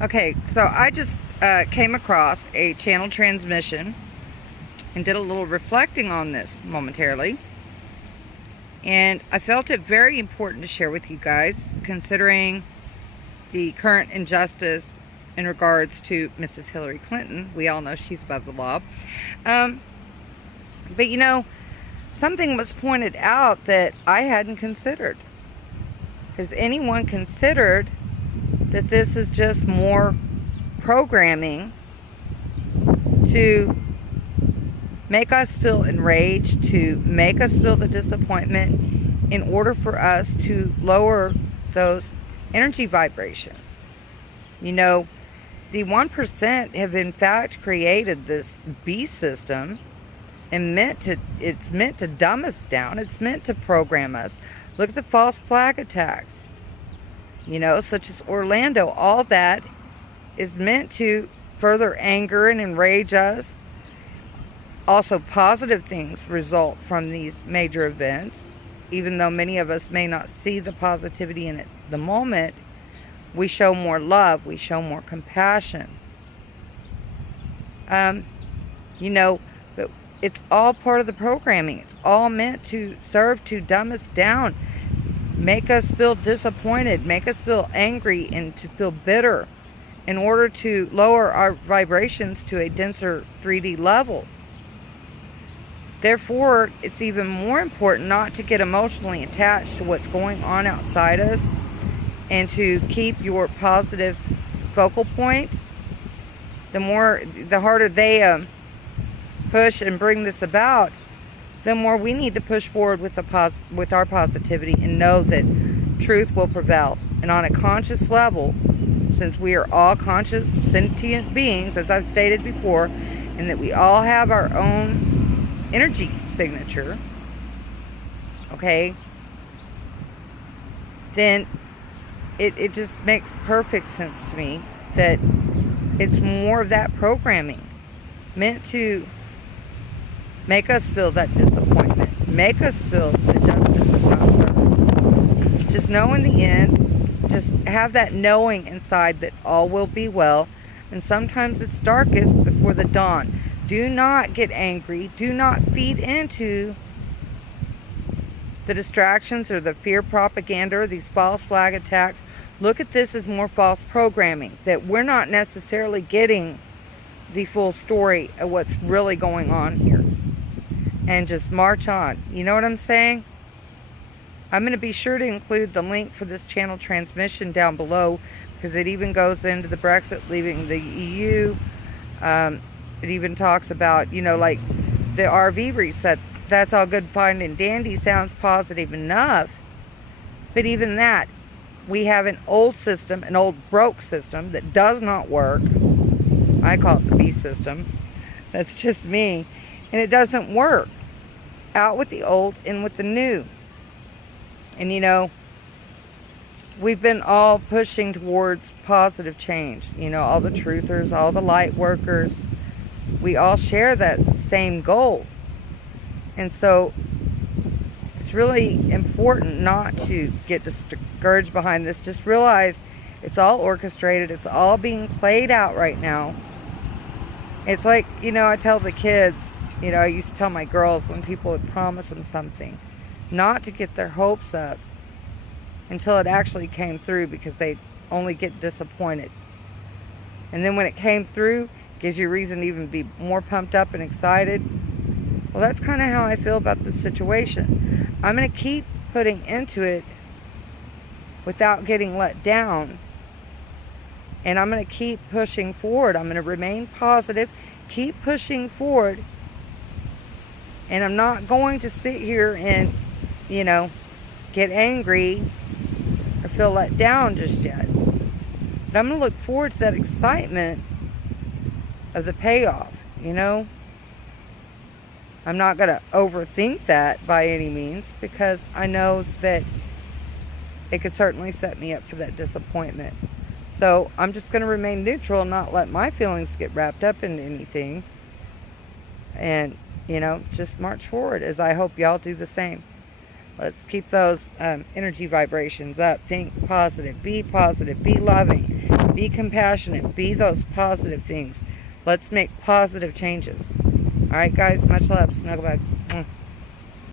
Okay, so I just came across a channel transmission and did a little reflecting on this momentarily. And I felt it very important to share with you guys, considering the current injustice in regards to Mrs. Hillary Clinton. We all know she's above the law. But you know, something was pointed out that I hadn't considered. Has anyone considered that this is just more programming to make us feel enraged, to make us feel the disappointment in order for us to lower those energy vibrations? You know, the 1% have in fact created this beast system and it's meant to dumb us down. It's meant to program us. Look at the false flag attacks, you know, such as Orlando. All that is meant to further anger and enrage us. Also, positive things result from these major events. Even though many of us may not see the positivity in it the moment, we show more love, we show more compassion. You know, but it's all part of the programming. It's all meant to serve to dumb us down, make us feel disappointed, make us feel angry, and to feel bitter in order to lower our vibrations to a denser 3D level. Therefore, it's even more important not to get emotionally attached to what's going on outside us and to keep your positive focal point. The harder they push and bring this about, the more we need to push forward with our positivity and know that truth will prevail. And on a conscious level, since we are all conscious, sentient beings, as I've stated before, and that we all have our own energy signature, okay, then it just makes perfect sense to me that it's more of that programming meant to make us feel that disappointment, make us feel that justice is not served. Just know in the end, just have that knowing inside that all will be well. And sometimes it's darkest before the dawn. Do not get angry. Do not feed into the distractions or the fear propaganda or these false flag attacks. Look at this as more false programming, that we're not necessarily getting the full story of what's really going on here. And just march on. You know what I'm saying? I'm going to be sure to include the link for this channel transmission down below, because it even goes into the Brexit, leaving the EU. It even talks about, you know, like the RV reset. That's all good, fine, and dandy. Sounds positive enough. But even that, we have an old system, an old broke system that does not work. I call it the beast system. That's just me. And it doesn't work. It's out with the old, in with the new. And you know, we've been all pushing towards positive change. You know, all the truthers, all the light workers. We all share that same goal. And so it's really important not to get discouraged behind this. Just realize it's all orchestrated. It's all being played out right now. It's like, you know, I tell the kids, you know, I used to tell my girls when people would promise them something, not to get their hopes up until it actually came through, because they only get disappointed. And then when it came through, gives you a reason to even be more pumped up and excited. Well, that's kind of how I feel about this situation. I'm going to keep putting into it without getting let down. And I'm going to keep pushing forward. I'm going to remain positive, keep pushing forward. And I'm not going to sit here and, you know, get angry or feel let down just yet. But I'm going to look forward to that excitement of the payoff, you know. I'm not going to overthink that by any means, because I know that it could certainly set me up for that disappointment. So I'm just going to remain neutral and not let my feelings get wrapped up in anything. And, you know, just march forward, as I hope y'all do the same. Let's keep those energy vibrations up. Think positive, be loving, Be compassionate. Be those positive things. Let's make positive changes. All right, guys. Much love. Snuggle bug.